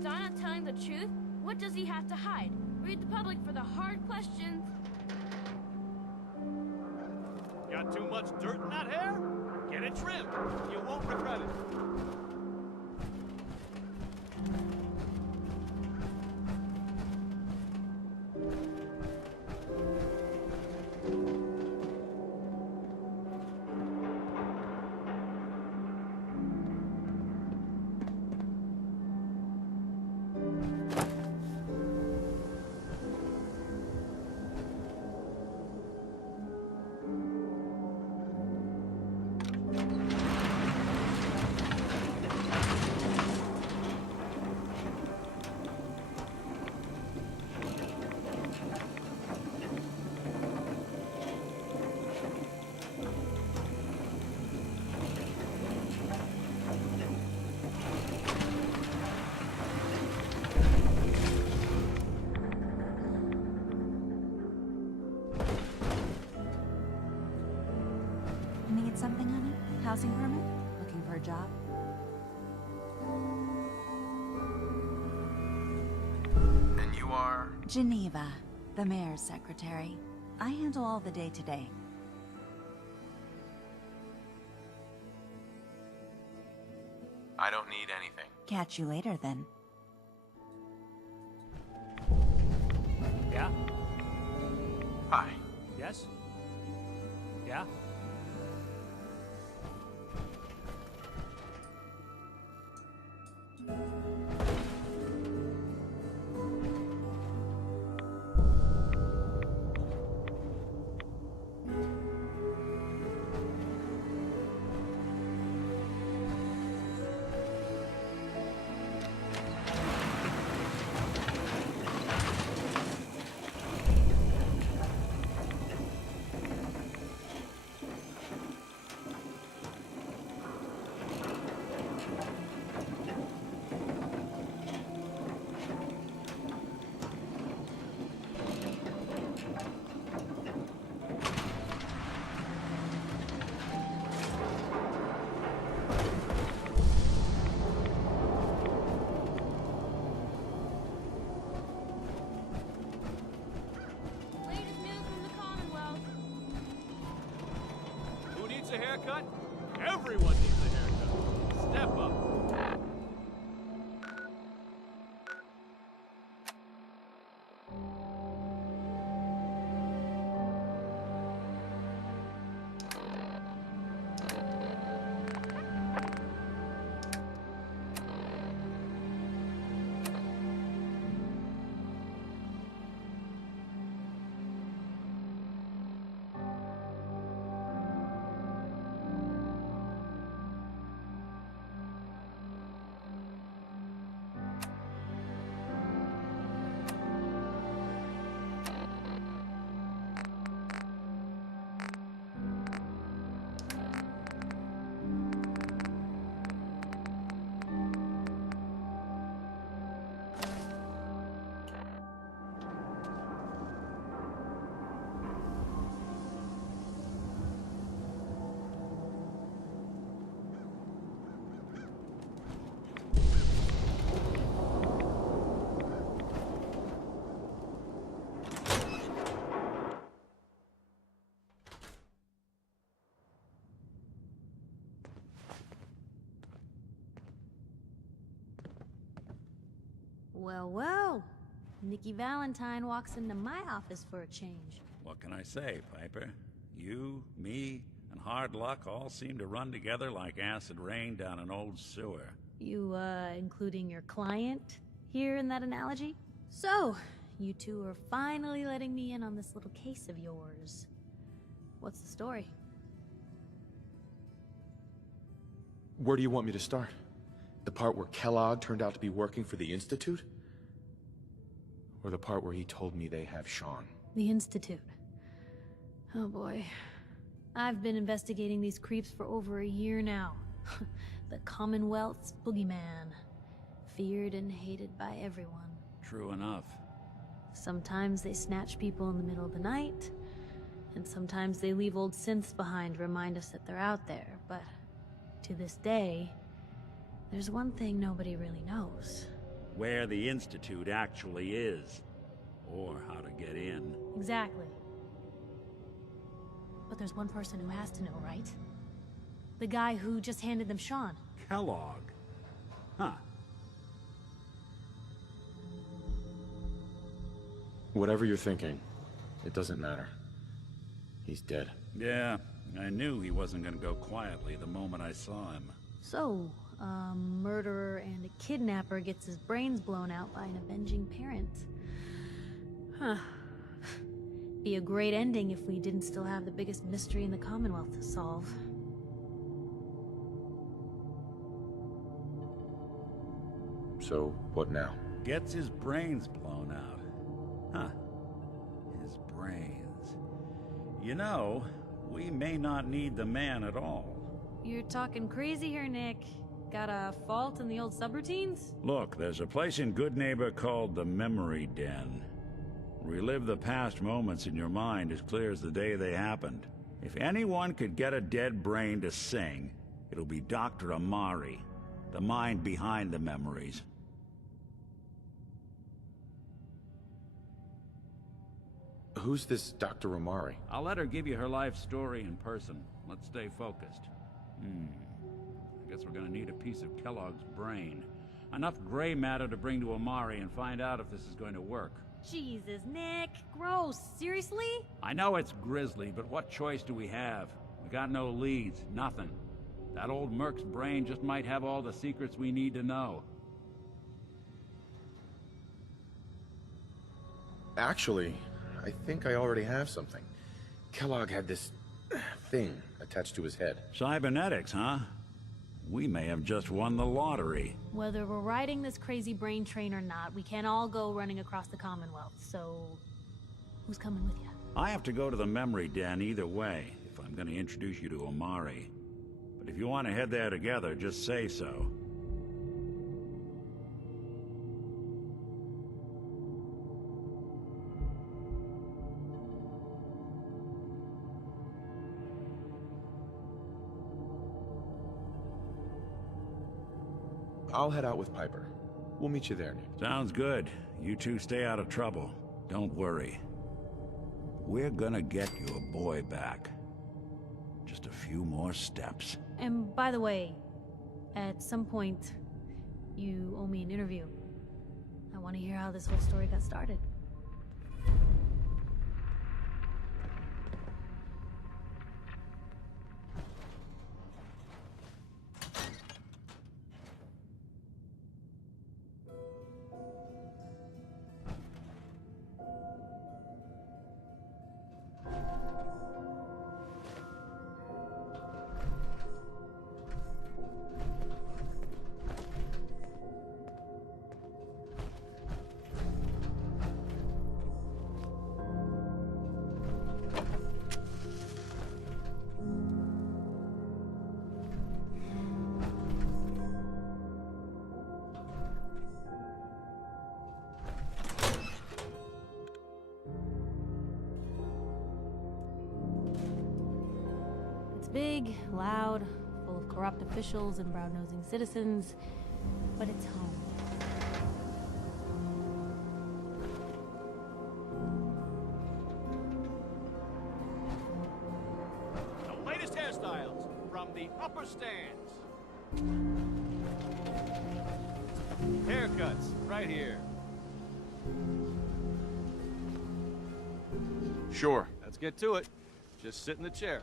If I'm not telling the truth, what does he have to hide? Read the public for the hard questions. Got too much dirt in that hair? Get it trimmed. You won't regret it. Need something, honey? Housing permit? Looking for a job? And you are? Geneva, the mayor's secretary. I handle all the day-to-day. I don't need anything. Catch you later, then. Yeah? Hi. Yes? Yeah? Latest news from the Commonwealth. Who needs a haircut? Everyone needs a haircut. Step up. Well, well. Nikki Valentine walks into my office for a change. What can I say, Piper? You, me, and hard luck all seem to run together like acid rain down an old sewer. You, including your client here in that analogy? So, you two are finally letting me in on this little case of yours. What's the story? Where do you want me to start? The part where Kellogg turned out to be working for the Institute? Or the part where he told me they have Sean? The Institute. Oh boy. I've been investigating these creeps for over a year now. The Commonwealth's boogeyman. Feared and hated by everyone. True enough. Sometimes they snatch people in the middle of the night, and sometimes they leave old synths behind to remind us that they're out there, but to this day, there's one thing nobody really knows. where the Institute actually is, or how to get in. Exactly. But there's one person who has to know, right? The guy who just handed them Sean. Kellogg. Huh. Whatever you're thinking, it doesn't matter. He's dead. Yeah, I knew he wasn't gonna go quietly the moment I saw him. So, a murderer and a kidnapper gets his brains blown out by an avenging parent. Huh. Be a great ending if we didn't still have the biggest mystery in the Commonwealth to solve. So, what now? Gets his brains blown out. Huh. His brains. You know, we may not need the man at all. You're talking crazy here, Nick. Got a fault in the old subroutines? Look, there's a place in Good Neighbor called the Memory Den. Relive the past moments in your mind as clear as the day they happened. If anyone could get a dead brain to sing, it'll be Dr. Amari, the mind behind the memories. Who's this Dr. Amari? I'll let her give you her life story in person. Let's stay focused. I guess we're gonna need a piece of Kellogg's brain. Enough gray matter to bring to Amari and find out if this is going to work. Jesus, Nick. Gross. Seriously? I know it's grisly, but what choice do we have? We got no leads, nothing. That old Merc's brain just might have all the secrets we need to know. Actually, I think I already have something. Kellogg had this thing attached to his head. Cybernetics, huh? We may have just won the lottery. Whether we're riding this crazy brain train or not, we can't all go running across the Commonwealth, so... who's coming with you? I have to go to the Memory Den either way, if I'm gonna introduce you to Amari. But if you want to head there together, just say so. I'll head out with Piper. We'll meet you there, Nick. Sounds good. You two stay out of trouble. Don't worry. We're gonna get your boy back. Just a few more steps. And by the way, at some point, you owe me an interview. I want to hear how this whole story got started. It's big, loud, full of corrupt officials and brown-nosing citizens, but it's home. The latest hairstyles from the upper stands. Haircuts, right here. Sure. Let's get to it. Just sit in the chair.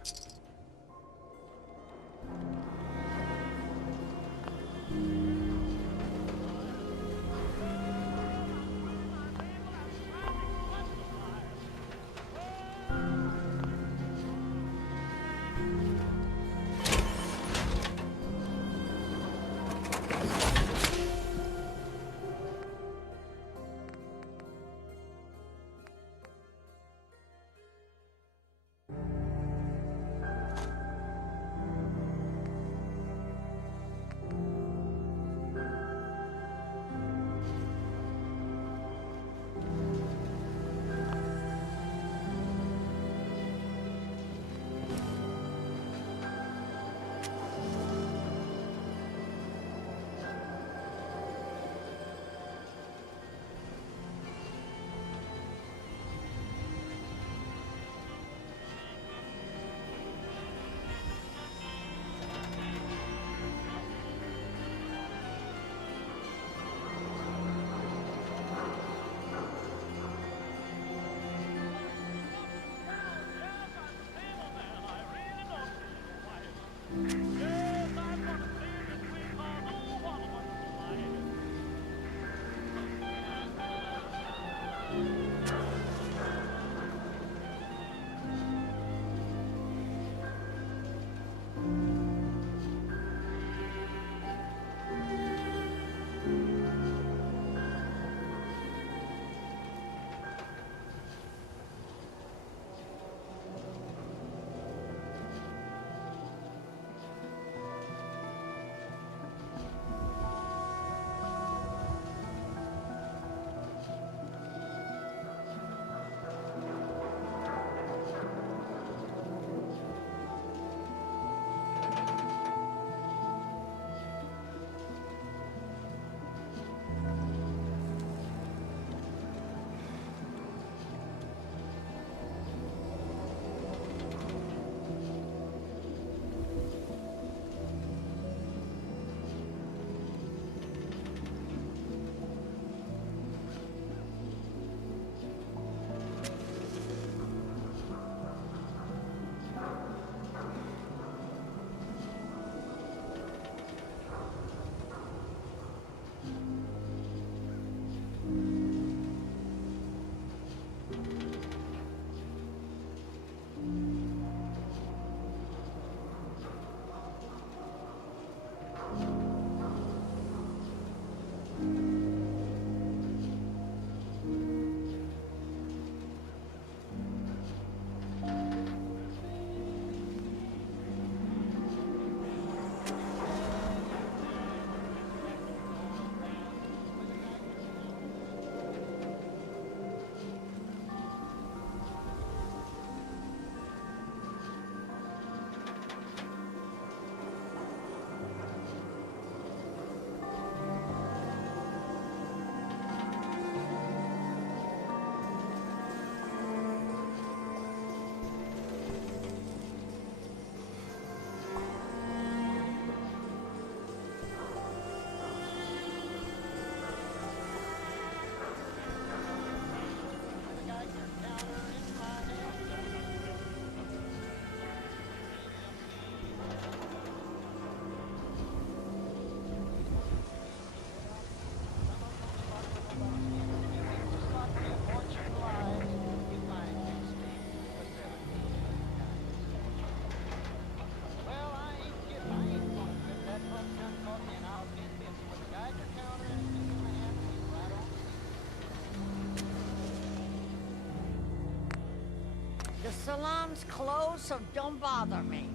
salon's closed, so don't bother me.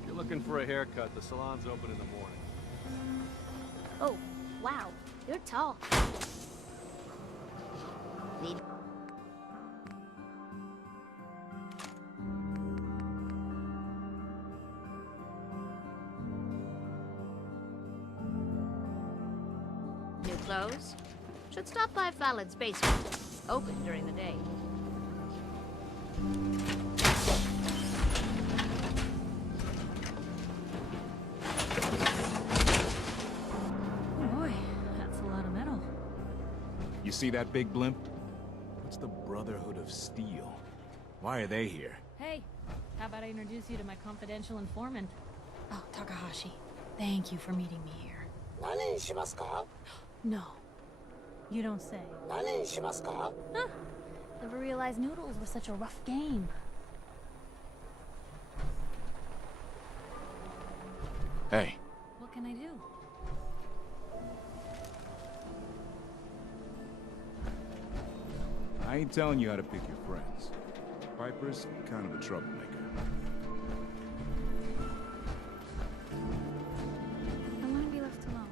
If you're looking for a haircut, the salon's open in the morning. Oh, wow. You're tall. Need new clothes? Should stop by Fallon's basement. Open during the day. Oh boy, that's a lot of metal. You see that big blimp? What's the Brotherhood of Steel? Why are they here? Hey, how about I introduce you to my confidential informant? Oh, Takahashi, thank you for meeting me here. No, you don't say. Huh? Never realized noodles were such a rough game. Hey, What can I do? I ain't telling you how to pick your friends. Piper's kind of a troublemaker. I want to be left alone.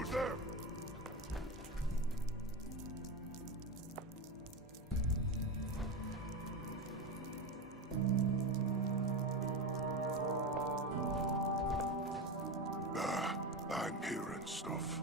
Who's there? I'm hearing stuff.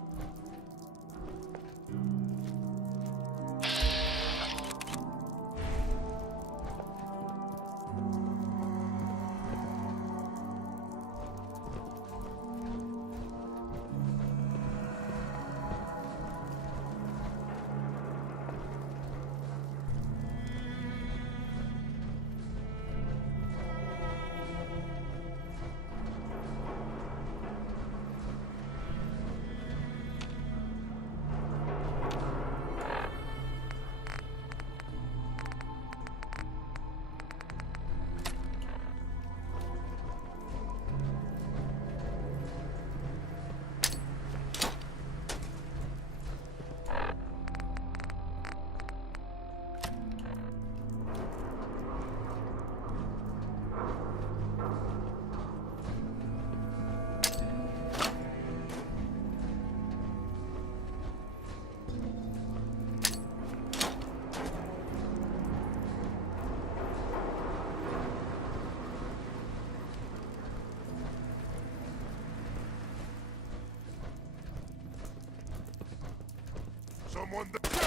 Someone there.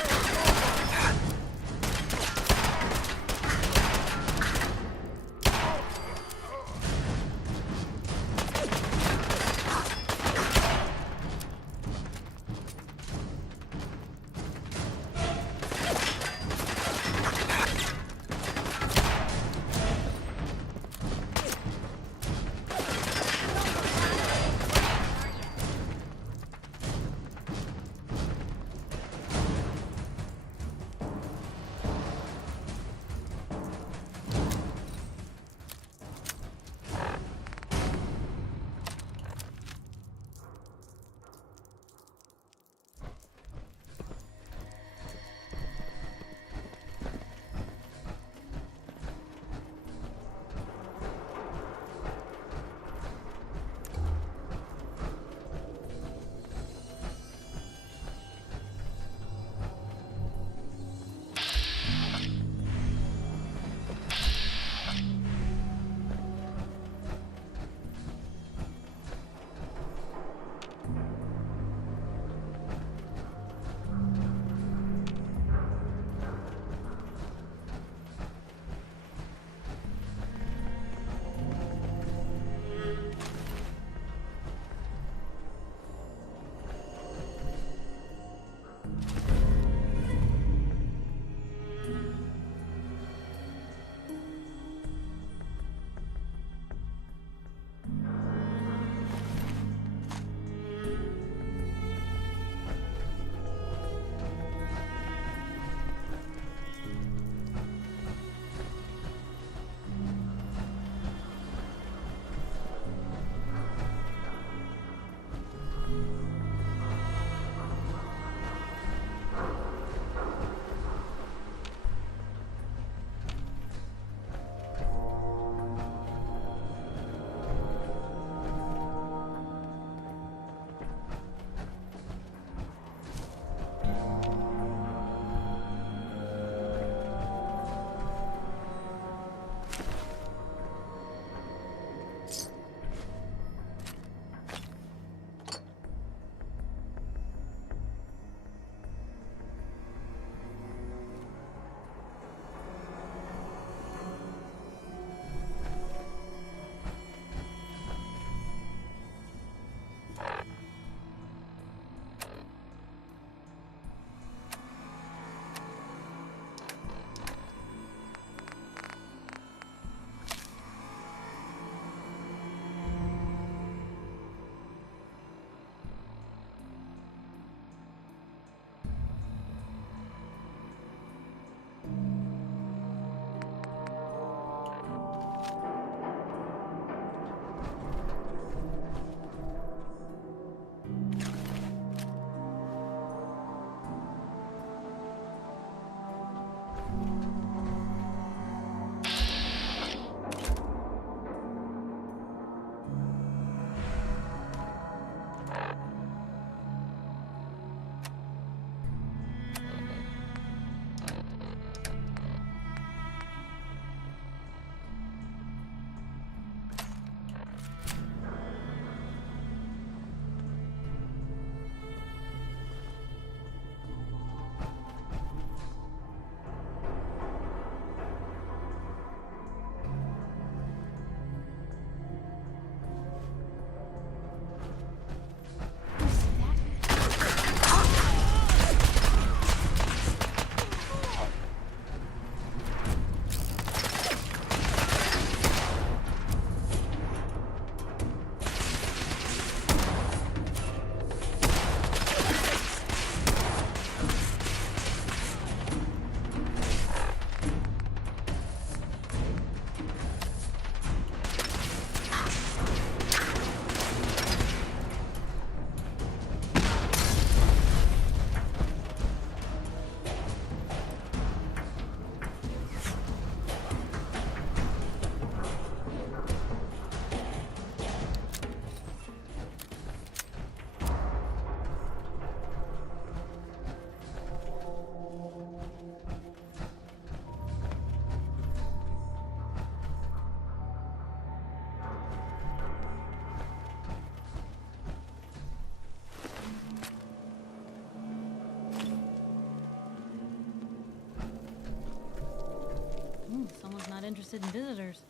interested in visitors.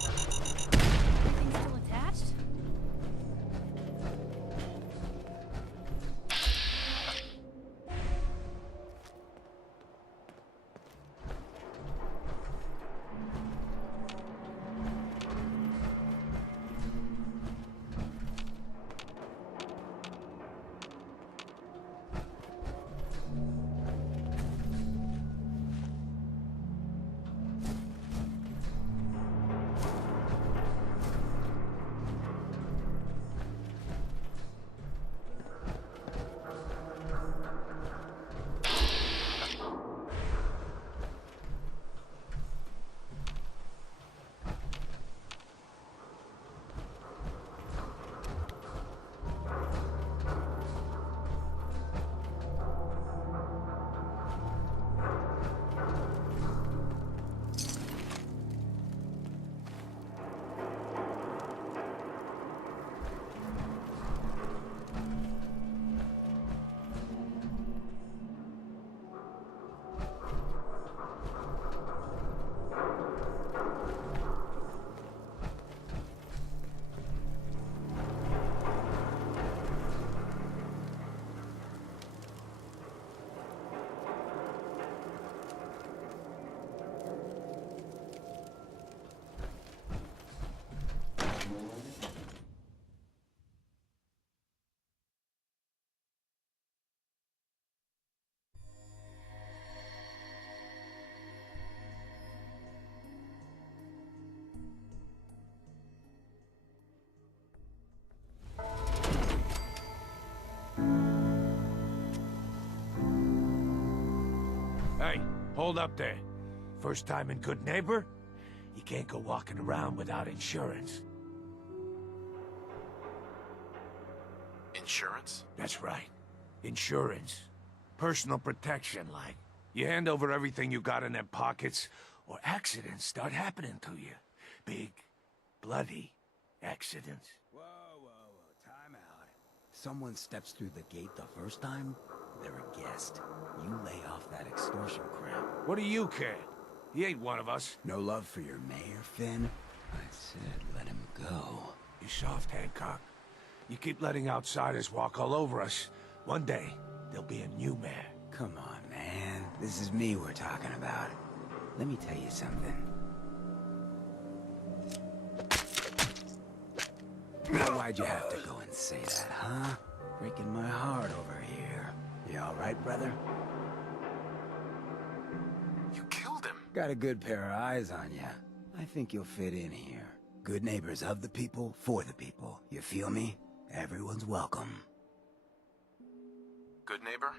Everything's still attached? Hey, hold up there. First time in Good Neighbor? You can't go walking around without insurance. Insurance? That's right. Insurance. Personal protection, like. You hand over everything you got in them pockets, or accidents start happening to you. Big, bloody accidents. Whoa, time out. Someone steps through the gate the first time, they're a guest. You lay off that extortion crap. What do you care? He ain't one of us. No love for your mayor, Finn? I said let him go. You soft, Hancock. You keep letting outsiders walk all over us. One day, there'll be a new mayor. Come on, man. This is me we're talking about. Let me tell you something. Now, why'd you have to go and say that, huh? Breaking my heart over here. You all right, brother? You killed him. Got a good pair of eyes on you. I think you'll fit in here. Good neighbors of the people, for the people. You feel me? Everyone's welcome. Good neighbor?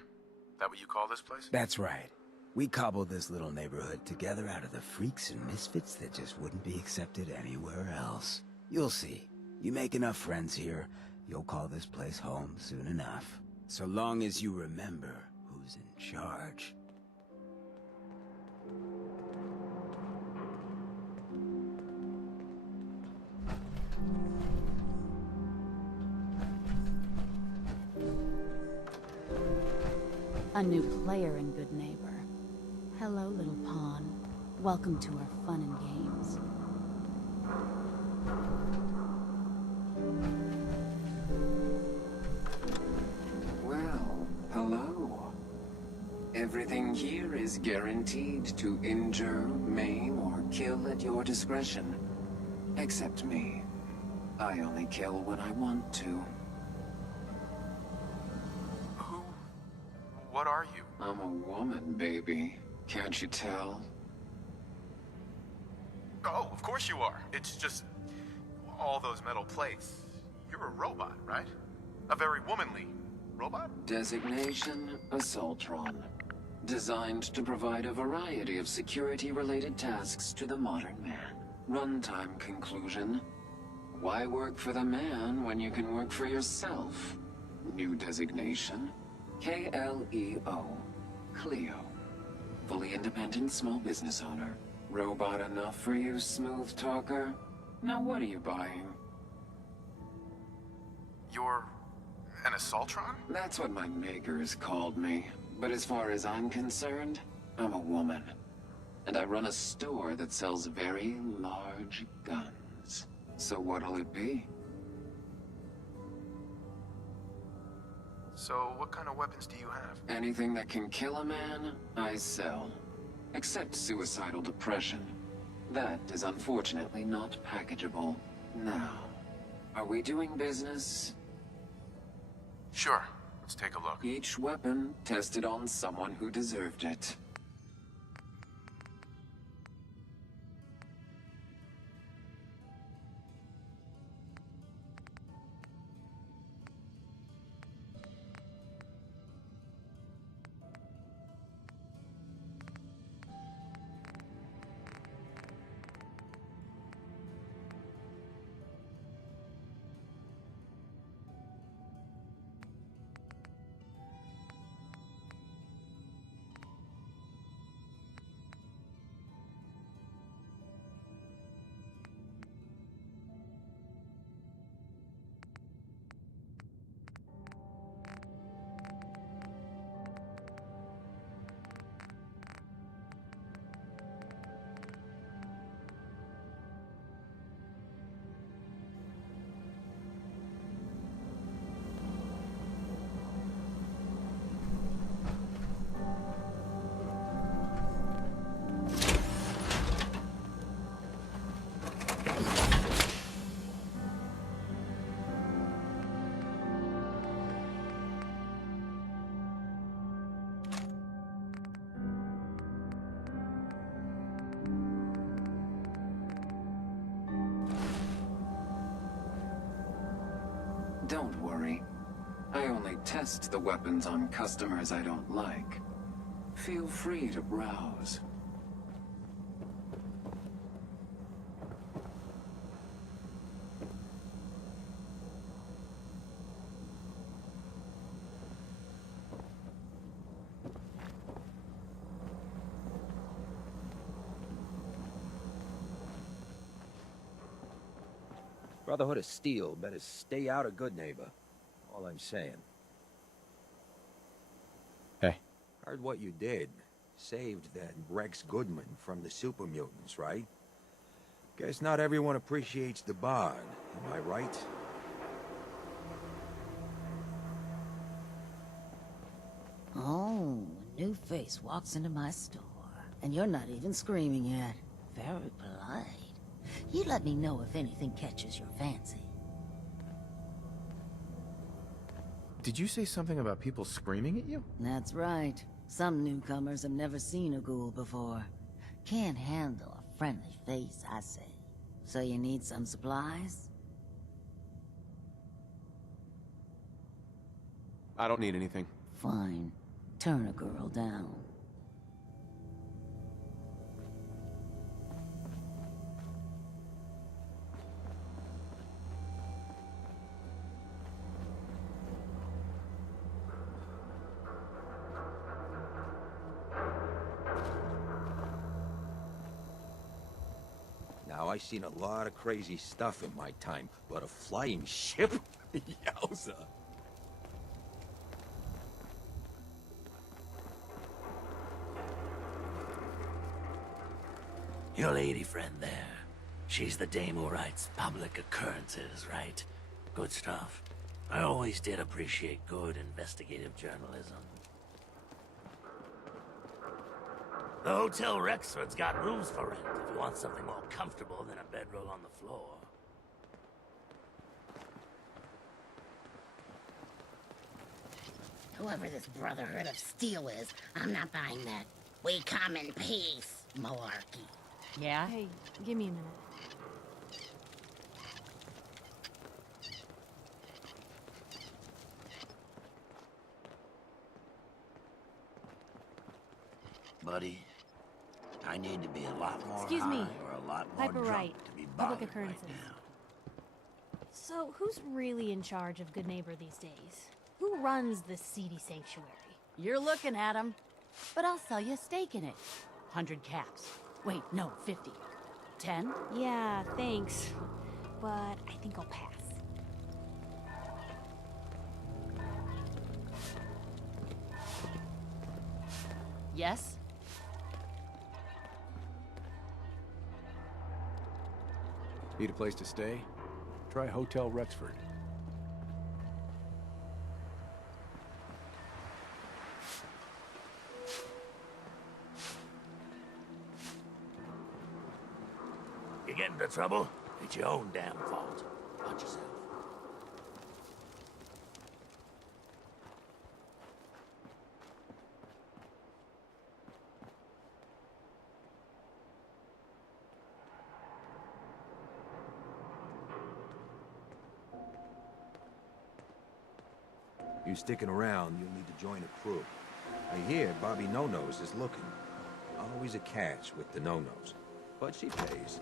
That what you call this place? That's right. We cobbled this little neighborhood together out of the freaks and misfits that just wouldn't be accepted anywhere else. You'll see. You make enough friends here, you'll call this place home soon enough. So long as you remember who's in charge. A new player in Good Neighbor. Hello, little pawn. Welcome to our fun and games. Well, hello. Everything here is guaranteed to injure, maim, or kill at your discretion. Except me. I only kill when I want to. Who? What are you? I'm a woman, baby. Can't you tell? Oh, of course you are. It's just... all those metal plates. You're a robot, right? A very womanly robot? Designation, Assaultron. Designed to provide a variety of security-related tasks to the modern man. Runtime conclusion. Why work for the man when you can work for yourself? New designation. KLEO. Cleo. Fully independent small business owner. Robot enough for you, smooth talker? Now what are you buying? You're... an Assaultron? That's what my makers called me. But as far as I'm concerned, I'm a woman. And I run a store that sells very large guns. So what'll it be? So, what kind of weapons do you have? Anything that can kill a man, I sell. Except suicidal depression. That is unfortunately not packageable. Now, are we doing business? Sure. Let's take a look. Each weapon tested on someone who deserved it. Don't worry. I only test the weapons on customers I don't like. Feel free to browse. Brotherhood of Steel better stay out of Good Neighbor. All I'm saying. Hey. Heard what you did. Saved that Rex Goodman from the super mutants, right? Guess not everyone appreciates the bard, am I right? Oh, a new face walks into my store. And you're not even screaming yet. Very polite. You let me know if anything catches your fancy. Did you say something about people screaming at you? That's right. Some newcomers have never seen a ghoul before. Can't handle a friendly face, I say. So you need some supplies? I don't need anything. Fine. Turn a girl down. Now, I've seen a lot of crazy stuff in my time, but a flying ship? Yowza. Your lady friend there. She's the dame who writes public occurrences, right? Good stuff. I always did appreciate good investigative journalism. The Hotel Rexford's got rooms for rent if you want something more comfortable than a bedroll on the floor. Whoever this Brotherhood of Steel is, I'm not buying that. We come in peace, malarkey. Yeah? Hey, give me a minute. Buddy, I need to be a lot more Excuse high me. or a lot more Piper drunk Wright, to be public bothered right occurrences. now. So, who's really in charge of Good Neighbor these days? Who runs this seedy sanctuary? You're looking at him. But I'll sell you a stake in it. 100 caps. Wait, no, 50. 10? Yeah, thanks. But I think I'll pass. Yes? Need a place to stay? Try Hotel Rexford. You get into trouble, it's your own damn fault. Watch yourself. You sticking around, you'll need to join a crew. I hear Bobby No-Nose is looking. Always a catch with the No-Nose, but she pays.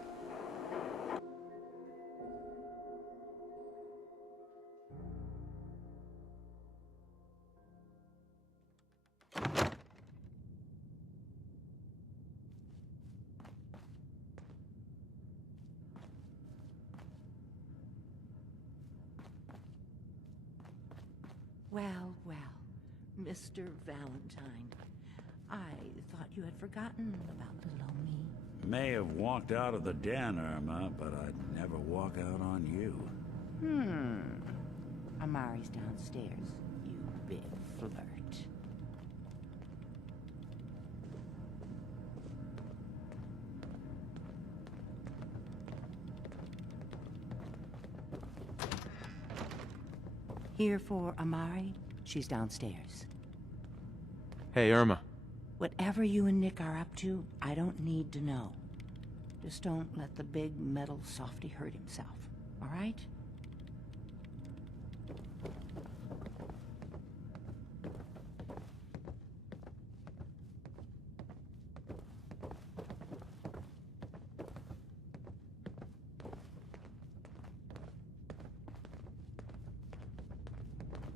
Well, well, Mr. Valentine. I thought you had forgotten about little old me. May have walked out of the den, Irma, but I'd never walk out on you. Amari's downstairs, you big flirt. Here for Amari? She's downstairs. Hey, Irma. Whatever you and Nick are up to, I don't need to know. Just don't let the big metal softy hurt himself, all right?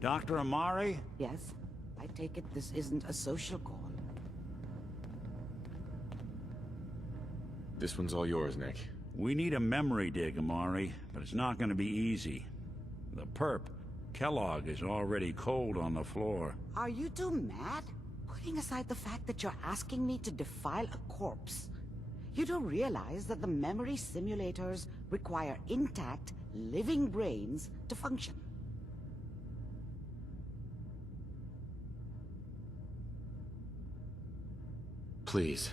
Dr. Amari? Yes? I take it this isn't a social call. This one's all yours, Nick. We need a memory dig, Amari, but it's not going to be easy. The perp, Kellogg, is already cold on the floor. Are you two mad? Putting aside the fact that you're asking me to defile a corpse, you don't realize that the memory simulators require intact, living brains to function. Please.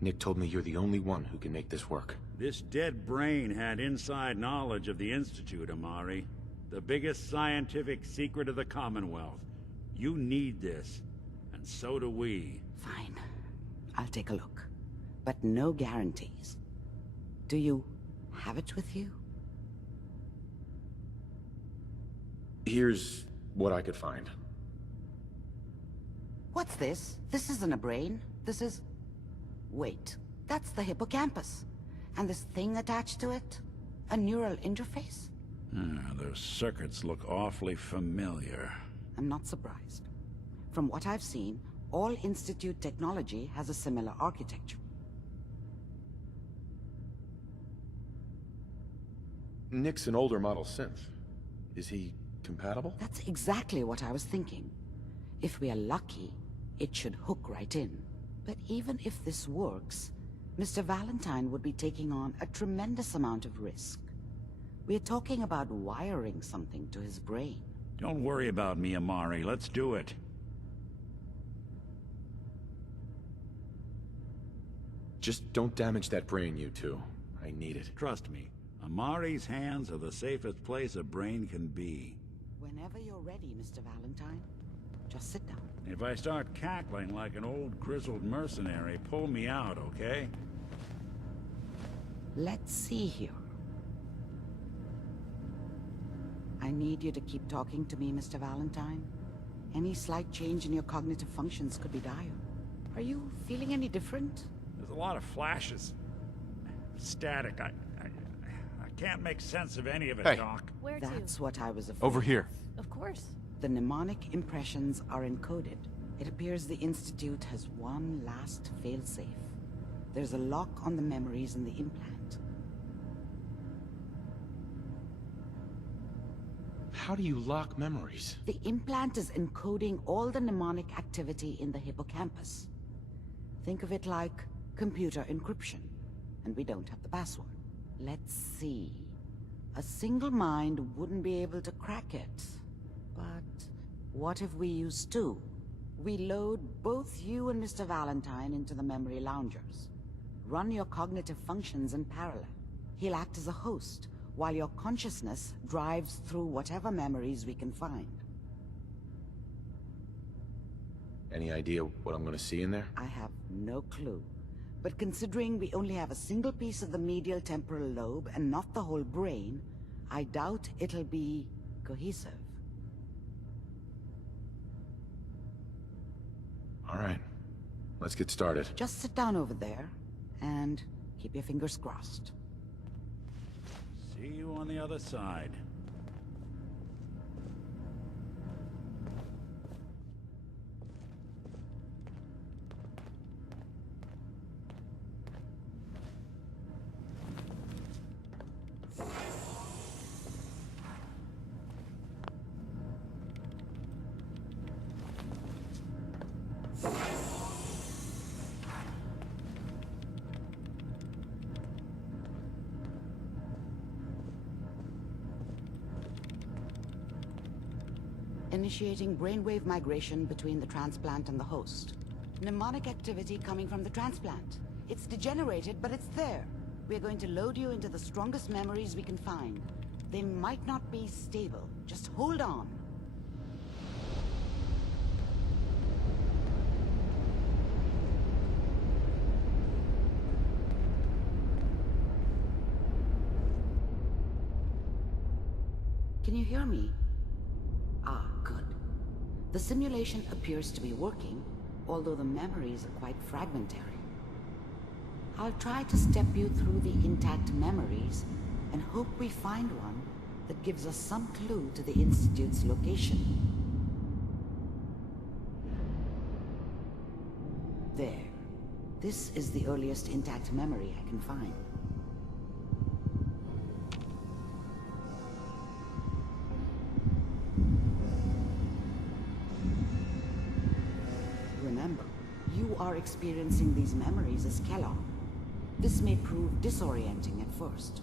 Nick told me you're the only one who can make this work. This dead brain had inside knowledge of the Institute, Amari. The biggest scientific secret of the Commonwealth. You need this, and so do we. Fine. I'll take a look. But no guarantees. Do you have it with you? Here's what I could find. What's this? This isn't a brain. This is... Wait, that's the hippocampus. And this thing attached to it? A neural interface? Those circuits look awfully familiar. I'm not surprised. From what I've seen, all Institute technology has a similar architecture. Nick's an older model synth. Is he compatible? That's exactly what I was thinking. If we are lucky, it should hook right in. But even if this works, Mr. Valentine would be taking on a tremendous amount of risk. We're talking about wiring something to his brain. Don't worry about me, Amari. Let's do it. Just don't damage that brain, you two. I need it. Trust me, Amari's hands are the safest place a brain can be. Whenever you're ready, Mr. Valentine, just sit down. If I start cackling like an old grizzled mercenary, pull me out, okay? Let's see here. I need you to keep talking to me, Mr. Valentine. Any slight change in your cognitive functions could be dire. Are you feeling any different? There's a lot of flashes. Static. I can't make sense of any of it, Hey. Doc. Where to? That's what I was afraid Over here. Of course. The mnemonic impressions are encoded. It appears the Institute has one last failsafe. There's a lock on the memories in the implant. How do you lock memories? The implant is encoding all the mnemonic activity in the hippocampus. Think of it like computer encryption, and we don't have the password. Let's see. A single mind wouldn't be able to crack it. But what if we use two? We load both you and Mr. Valentine into the memory loungers. Run your cognitive functions in parallel. He'll act as a host, while your consciousness drives through whatever memories we can find. Any idea what I'm gonna see in there? I have no clue. But considering we only have a single piece of the medial temporal lobe and not the whole brain, I doubt it'll be cohesive. All right. Let's get started. Just sit down over there and keep your fingers crossed. See you on the other side. Initiating brainwave migration between the transplant and the host. Mnemonic activity coming from the transplant. It's degenerated, but it's there. We're going to load you into the strongest memories we can find. They might not be stable. Just hold on. Can you hear me? Ah, good. The simulation appears to be working, although the memories are quite fragmentary. I'll try to step you through the intact memories and hope we find one that gives us some clue to the Institute's location. There. This is the earliest intact memory I can find. Remember, you are experiencing these memories as Kellogg. This may prove disorienting at first.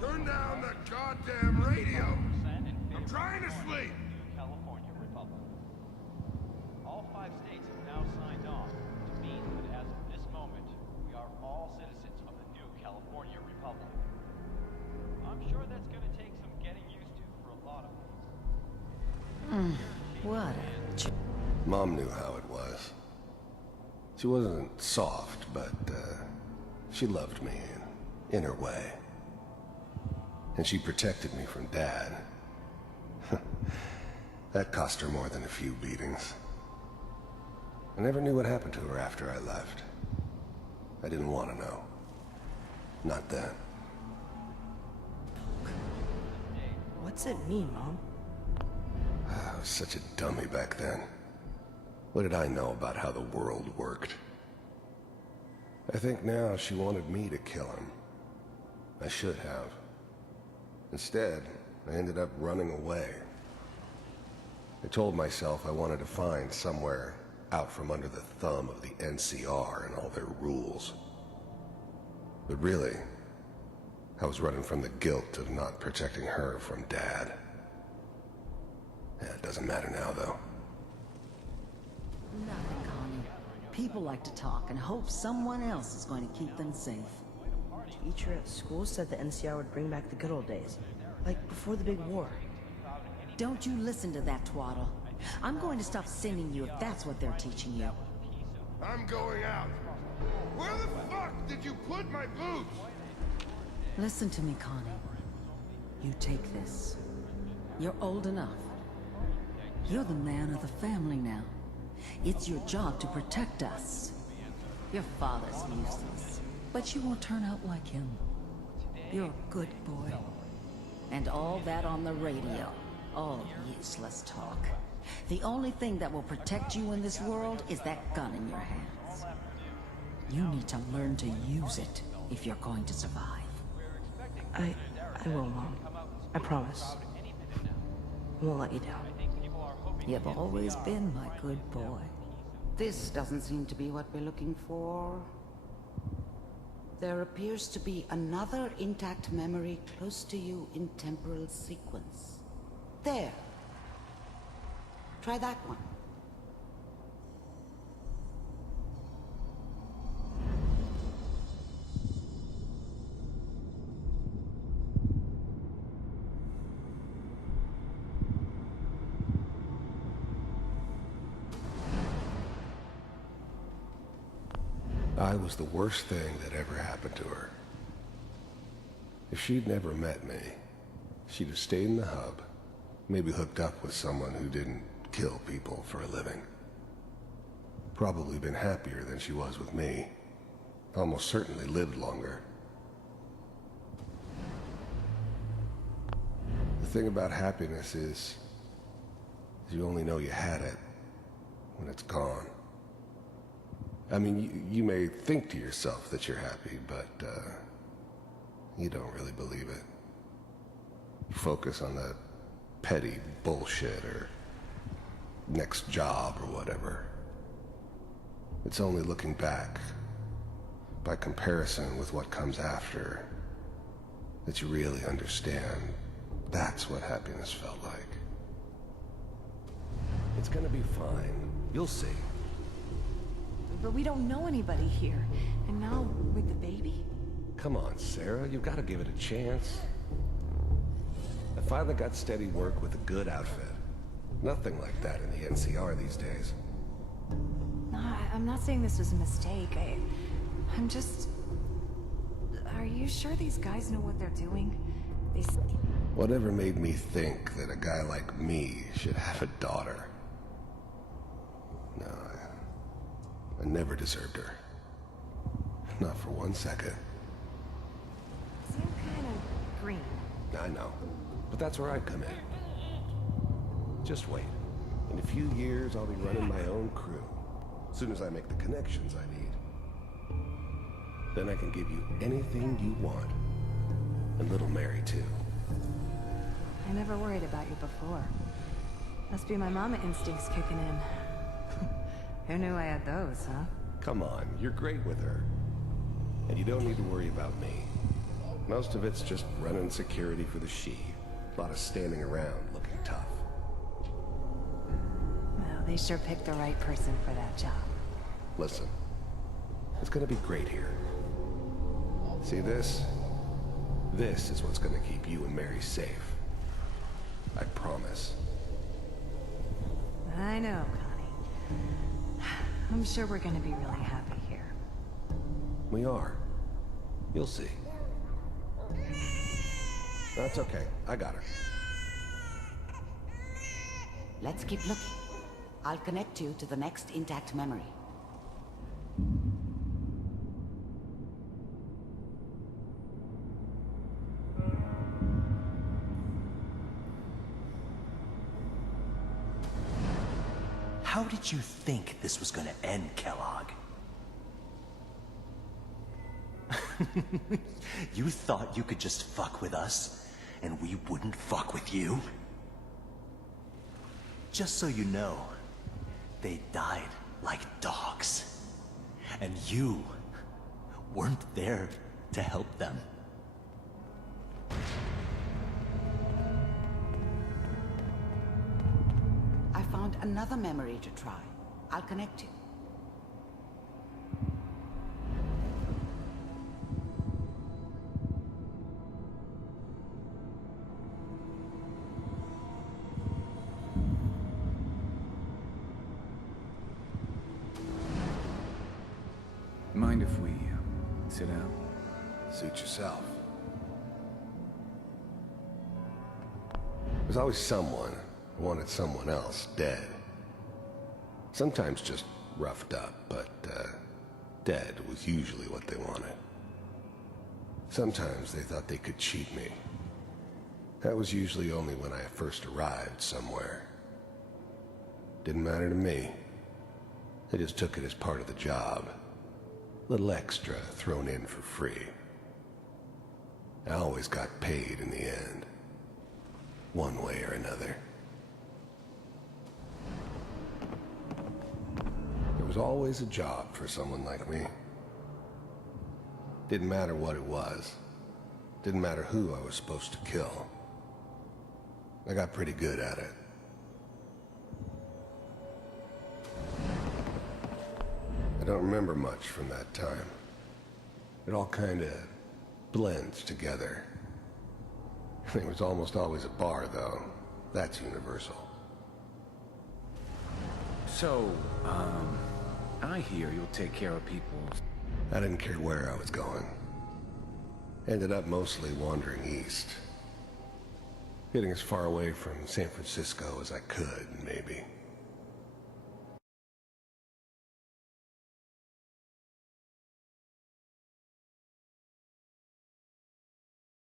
Turn down the goddamn radio! I'm trying to sleep! California Republic. All 5 states have now signed on, which means that as of this moment, we are all citizens of the new California Republic. I'm sure that's going to take some getting used to for a lot of us. What a... Mom knew how it was. She wasn't soft, but she loved me in her way. And she protected me from Dad. That cost her more than a few beatings. I never knew what happened to her after I left. I didn't want to know. Not then. What's it mean, Mom? I was such a dummy back then. What did I know about how the world worked? I think now she wanted me to kill him. I should have. Instead, I ended up running away. I told myself I wanted to find somewhere out from under the thumb of the NCR and all their rules. But really, I was running from the guilt of not protecting her from Dad. Yeah, it doesn't matter now, though. Nothing, Connie. People like to talk and hope someone else is going to keep them safe. Teacher at school said the NCR would bring back the good old days. Like before the big war. Don't you listen to that twaddle. I'm going to stop sending you if that's what they're teaching you. I'm going out. Where the fuck did you put my boots? Listen to me, Connie. You take this. You're old enough. You're the man of the family now. It's your job to protect us. Your father's useless, but you won't turn out like him. You're a good boy. And all that on the radio. All useless talk. The only thing that will protect you in this world is that gun in your hands. You need to learn to use it if you're going to survive. I will, Mom. I promise. I won't let you down. You've always been my good boy. This doesn't seem to be what we're looking for. There appears to be another intact memory close to you in temporal sequence. There. Try that one. I was the worst thing that ever happened to her. If she'd never met me, she'd have stayed in the hub, maybe hooked up with someone who didn't kill people for a living. Probably been happier than she was with me. Almost certainly lived longer. The thing about happiness is you only know you had it when it's gone. I mean, you may think to yourself that you're happy, but you don't really believe it. You focus on that petty bullshit or next job or whatever. It's only looking back, by comparison with what comes after, that you really understand that's what happiness felt like. It's gonna be fine. You'll see. But we don't know anybody here. And now, with the baby? Come on, Sarah, you've got to give it a chance. I finally got steady work with a good outfit. Nothing like that in the NCR these days. No, I'm not saying this was a mistake. I'm just... Are you sure these guys know what they're doing? Whatever made me think that a guy like me should have a daughter? No, I never deserved her. Not for 1 second. Seem kind of green. I know, but that's where I come in. Just wait. In a few years, I'll be running my own crew. As soon as I make the connections I need. Then I can give you anything you want. And little Mary, too. I never worried about you before. Must be my mama instincts kicking in. Who knew I had those, huh? Come on, you're great with her. And you don't need to worry about me. Most of it's just running security for the she. A lot of standing around looking tough. Well, they sure picked the right person for that job. Listen, it's gonna be great here. See this? This is what's gonna keep you and Mary safe. I promise. I know, Connie. I'm sure we're gonna be really happy here. We are. You'll see. That's okay. I got her. Let's keep looking. I'll connect you to the next intact memory. How did you think this was gonna end, Kellogg? You thought you could just fuck with us, and we wouldn't fuck with you? Just so you know, they died like dogs. And you weren't there to help them. another memory to try. I'll connect you. Mind if we sit down? Suit yourself. There's always someone who wanted someone else dead. Sometimes just roughed up, but dead was usually what they wanted. Sometimes they thought they could cheat me. That was usually only when I first arrived somewhere. Didn't matter to me. They just took it as part of the job. Little extra thrown in for free. I always got paid in the end. One way or another. There was always a job for someone like me. Didn't matter what it was. Didn't matter who I was supposed to kill. I got pretty good at it. I don't remember much from that time. It all kinda blends together. There was almost always a bar, though. That's universal. So, I hear you'll take care of people. I didn't care where I was going. Ended up mostly wandering east. Getting as far away from San Francisco as I could, maybe.